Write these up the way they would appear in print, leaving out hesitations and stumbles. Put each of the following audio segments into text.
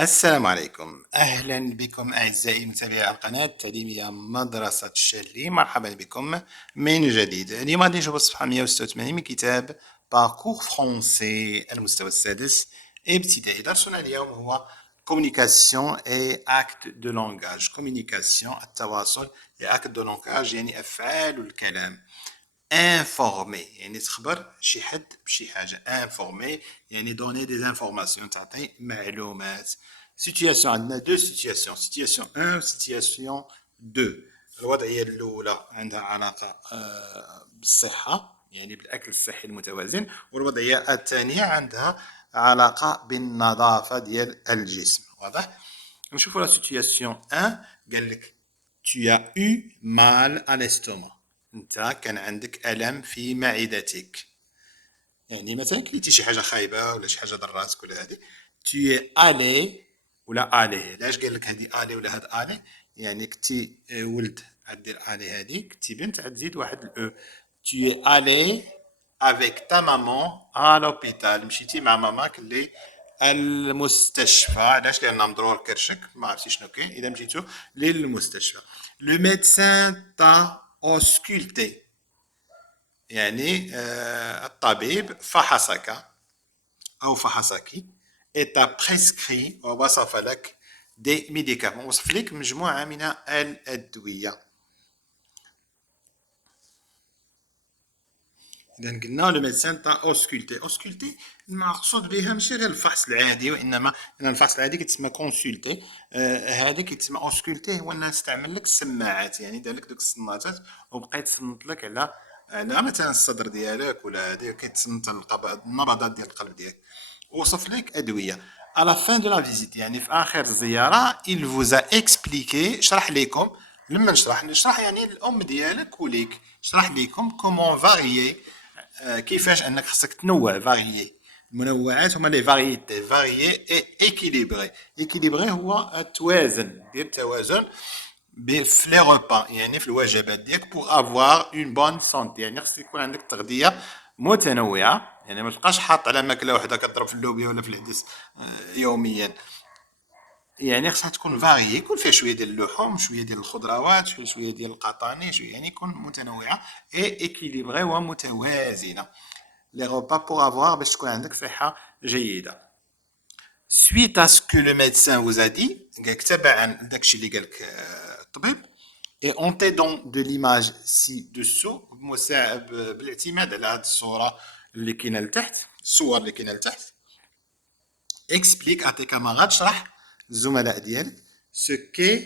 السلام عليكم. أهلا بكم أعزائي متابعي القناة التعليمية مدرسة الشلي. مرحبا بكم من جديد. اليوم غادي نشوفوا الصفحة 186 من كتاب باركور فرونسي المستوى السادس ابتدائي. درسنا اليوم هو communication et acte de langage. communication التواصل acte de langage يعني أفعال الكلام. informer يعني تخبر شي حد بشي حاجة. informer يعني donner des informations تعطي معلومات. situation عندنا deux situations. situation 1 situation 2. الوضعية الأولى عندها علاقة بالصحة يعني بالأكل الصحي المتوازن، والوضعية الثانية عندها علاقة بالنظافة ديال الجسم. واضح؟ نشوفوا لا situation 1. قال لك tu as eu mal à l'estomac. انت كان عندك الم في معدتك، يعني مثلا كليتي شي حاجه خايبه ولا شي حاجه ضراتك ولا هذه. tu es allé ولا الي. علاش قال لك هذه الي ولا هاد الي؟ يعني كنتي ولد غدير الي، هذه كنتي بنت غتزيد واحد الاو. tu es allé avec ta maman à l'hôpital. مشيتي مع ماماك اللي المستشفى. علاش؟ لان مضرور كرشك، ما عرفتي شنو كاين. اذا مشيتو للمستشفى. لو ميدسان تا اوسكولتي يعني الطبيب فحصك او فحصك. اتا بريسكري ووصف لك دي ميديكامون، وصف لك مجموعه من الادويه. اذا قلنا لو ميدسان تا اوسكولتي. اوسكولتي المقصود بها ماشي غير الفحص العادي، وانما ان الفحص العادي كيتسمى كونسولتي. هذا كيتسمى اوسكولتي، هو انه استعمل لك السماعات، يعني دار لك دوك الصناطات وبقى يتصنت لك على مثلا الصدر ديالك ولا هذه، كيتصنت النبضات ديال القلب ديالك. وصف لك ادويه. à la fin de la visite يعني في اخر الزياره il vous a expliqué، شرح لكم. لما نشرح يعني الام ديالك وليك شرح لكم كومون فاريي، كيفاش انك خصك تنوع. فاريي المنوعات هما لي فاريتي. فاريي اي ايكيليبري. ايكيليبري هو التوازن، دير التوازن في لي روبا يعني في الوجبات ديالك بوغ افوار اون بون سونتي. يعني خصك يكون عندك تغذيه متنوعه، يعني ما تبقاش حاط على ماكله وحده كضرب في اللوبيا ولا في العدس يوميا. يعني خصها تكون فاريي، يكون فيها شويه ديال اللحوم، شويه ديال الخضروات، شويه ديال القطاني، شويه يعني يكون متنوعه اي ايكيليبري ومتوازنه. لي روبا بوغ افوار باش تكون عندك صحه جيده. suite à ce que le médecin vous a dit، قالك تبعا داكشي اللي قالك الطبيب. et en t'aidant de l'image ci-dessous، بالاعتماد على هذه الصوره اللي كاينه لتحت، الصور اللي كاينه لتحت. explique à tes camarades، شرح الزملاء ديالك ce qu'est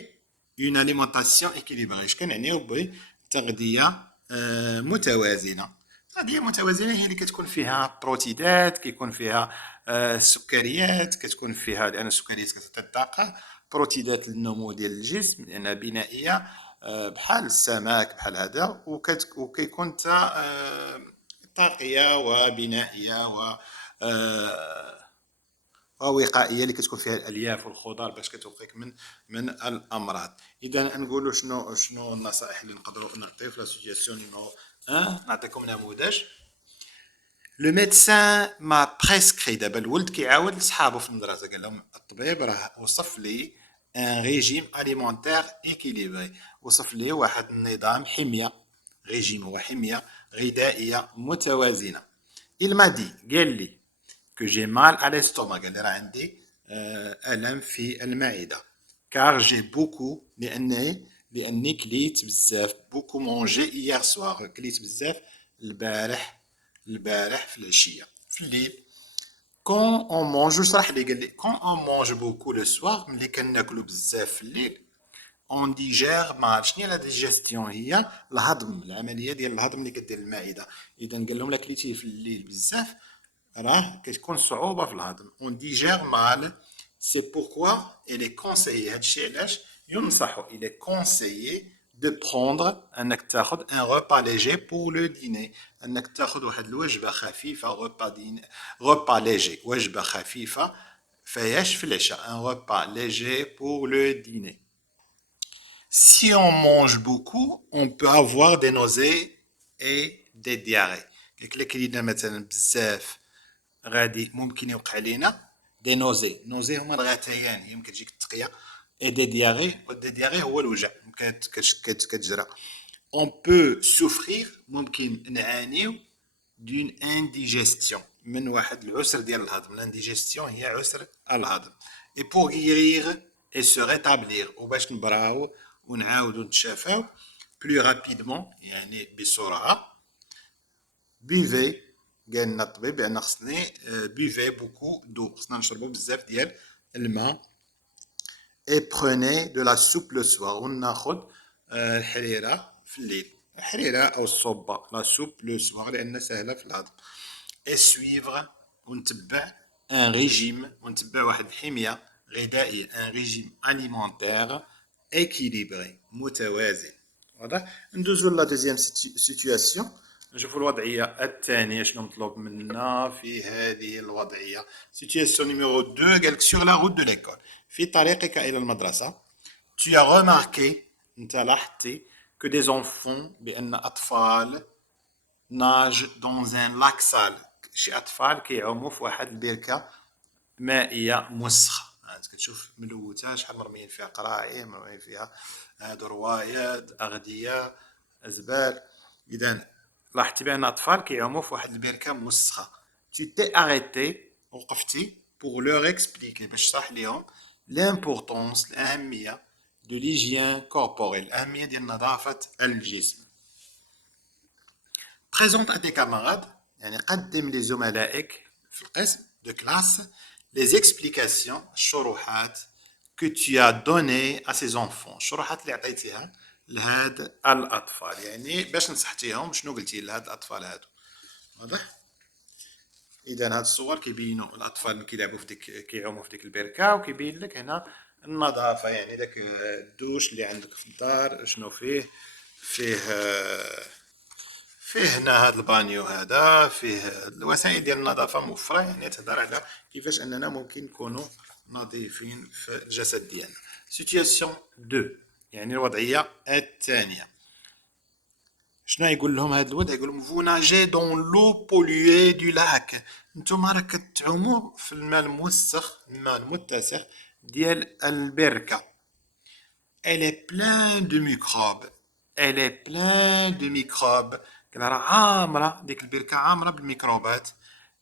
une alimentation équilibrée. اش كنعنيو بتغذيه متوازنه. التغذيه المتوازنه هي اللي كتكون فيها بروتيدات، كيكون فيها السكريات، كتكون فيها، لان السكريات كتعطي الطاقه. بروتيدات للنمو ديال الجسم لانها بنائيه، بحال السمك بحال هذا. وكيكون حتى طاقيه وبنائيه ووقائيه اللي كتكون فيها الالياف والخضار باش كتوقيك من الامراض. اذا نقولوا شنو النصائح اللي نقدروا نعطيو في لا سيتياسيون نيميرو 1. نعطيكم نموذج. لو ميدسان ما بريسكري. دابا الولد كيعاود لصحابو في المدرسه، قال لهم الطبيب راه وصف لي ان ريجيم اليمونتير ايكيليبري، وصف لي واحد النظام حميه. ريجيم هو حميه غذائيه متوازنه. il m'a dit، قال لي que j'ai mal à l'estomac، قال لي راه عندي الم في المعده. car j'ai beaucoup، لاني كليت بزاف. beaucoup mangé hier soir، كليت بزاف البارح في العشيه في الليل. quand on mange، شرح لي قال لي quand on mange beaucoup le soir، ملي كناكلو بزاف في الليل on digère mal. شنو هي لا ديجيستيون؟ هي الهضم، العمليه ديال الهضم اللي كدير المعده. اذا قال لهم لا كليتي في الليل بزاف راه كتكون صعوبه في الهضم. on digère mal. c'est pourquoi il est conseillé، هادشي علاش ينصح il est conseillé de prendre، انك تاخذ un repas léger pour le dîner، انك تاخذ واحد الوجبه خفيفه. repas dîner، repas léger، وجبه خفيفه فياش في العشاء. un repas léger pour le dîner. Si on mange beaucoup on peut avoir des nausées et des diarrhées. قلت لك كلينا مثلا بزاف غادي ممكن يوقع لينا دي نوزي هما الغثيان، هي يمكن تجيك التقيه، اي دي دياغي، والدي دياغي هو الوجع، كتجرى. اون بو سوفرير، ممكن نعانيو دون انديجيستيون، من واحد العسر ديال الهضم. لانديجيستيون هي عسر الهضم. اي بور غيرير اي سو ريتابلير، وباش نبراو ونعاودو نتشافاو بلو رابيدمون، يعني بسرعه. بوفي، قال لنا الطبيب بان خصني بوفي بوكو دو، خصنا نشربو بزاف ديال الماء. اي بروني دو لا سوب لو سوار، وناخد الحريره في الليل، الحريره او الصوبه، لا سوب لو سوار لان سهله في الهضم. اي سويفغ، ونتبع ان ريجيم، ونتبع واحد الحميه غذائيه، ان ريجيم اليمونتير اكيليبري، متوازن. واضح؟ ندوزو لا دوزيام سيتوياسيون، نشوفوا الوضعيه الثانيه شنو مطلوب منا في هذه الوضعيه. سيتوياسيون نيميرو 2، قالك سور لا روت دو ليكول، في طريقك الى المدرسه. tu as remarqué، انت لاحظتي que des enfants، بان اطفال ناج dans un lac sale، شي اطفال كيعوموا في واحد البركه مائيه مسخه. كتشوف ملوثه، شحال مرميين فيها قراعيم، مرميين فيها هادو روايات، اغذيه، زبال. اذا لاحظتي بان اطفال كيعوموا في واحد البركه مسخه. tu t'es arrêté، وقفتي pour leur expliquer، باش تشرح لهم l'importance، الاهميه de l'hygiène corporelle، الاهميه ديال نظافه الجسم. présente à tes camarades، يعني قدم لزملائك في القسم de classe les explications، الشروحات que tu as donné à ces enfants، الشروحات اللي عطيتيها لهاد الاطفال، يعني باش نصحتيهم شنو قلتي لهاد الاطفال هادو. واضح؟ اذا هاد الصور كيبينوا الاطفال اللي كيلعبوا في ديك، كيعوموا في ديك البركه، وكيبين لك هنا النظافه، يعني داك الدوش اللي عندك في الدار شنو فيه. فيه هنا هاد البانيو، هذا فيه الوسائل ديال النظافه موفره، يعني تهضر على كيفاش اننا ممكن نكونوا نظيفين في الجسد ديالنا. سيتوياسيون 2، يعني الوضعيه الثانيه. شنو يقول لهم هذا الولد؟ يقول لهم فو ناجي دون لو بوليي دو لاك، نتوما راك كتعوموا في الماء الموسخ، الماء المتسخ ديال البركه. elle est pleine de microbes، elle est pleine de microbes، راه عامره ديك البركه، عامره بالميكروبات.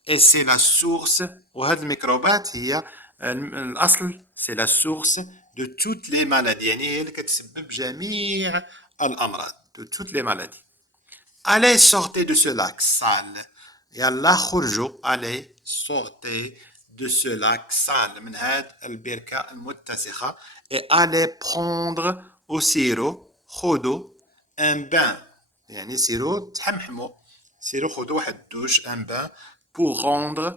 et c'est la source، وهاد الميكروبات هي الاصل، c'est la source de toutes les maladies، يعني هي اللي كتسبب جميع الامراض، de toutes les maladies. allez sortez de ce lac sale، يلا خرجوا، allez sortez de ce lac sale، من هاد البركة المتسخة. et allez prendre au sirop، خذوا un bain، يعني سيرو تحمحموا، سيرو خذوا واحد الدوش، un bain pour rendre،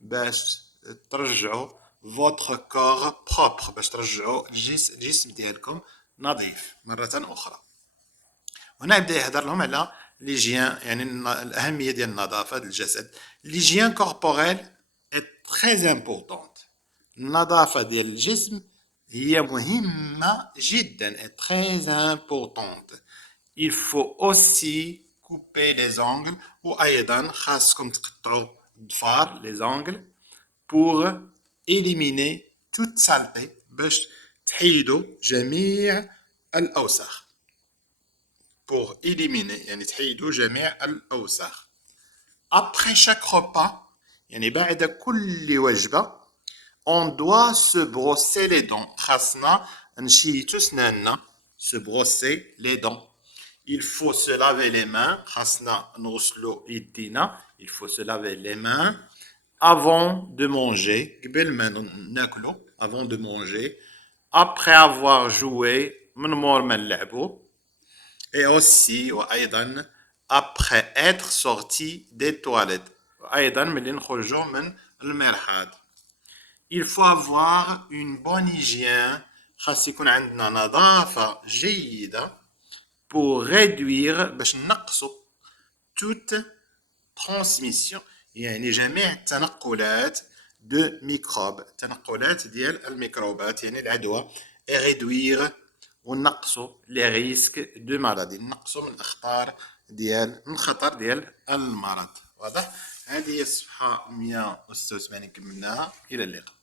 باش ترجعوا votre corps propre، باش ترجعوا الجسم ديالكم نظيف مرة أخرى. هنا يبدا يهضر لهم على ليجيان، يعني الاهميه ديال النظافه ديال الجسد. ليجيان كوربوريل اي تري امبورطونت، النظافه ديال الجسم هي مهمه جدا، اي تري امبورطونت. il faut aussi couper les ongles، وايضا خاصكم تقطعوا الضفار les ongles pour éliminer toute saleté، باش تحيدوا جميع الاوساخ. pour éliminer، يعني تحيدوا جميع الأوساخ. après chaque repas، يعني بعد كل وجبة، on doit se brosser les dents، خاصنا نشيتو سناننا، se brosser les dents. il faut se laver les mains، خاصنا نغسلو يدينا، il faut se laver les mains avant de manger، قبل ما ناكلو، avant de manger. après avoir joué، من مور ما نلعبو. et aussi وأيضا après être sorti des toilettes، أيضا ملي نخرجوا من المرحاض. il faut avoir une bonne hygiène، خاص يكون عندنا نظافة جيدة pour réduire، باش نقصوا toute transmission، يعني جميع التنقلات de microbes، تنقلات ديال الميكروبات يعني العدوى. et réduire، ونقصوا لي ريسك دو مالادي، نقصوا من اخطار ديال، من خطر ديال المرض. واضح؟ هذه هي الصفحه 186 كملناها. الى اللقاء.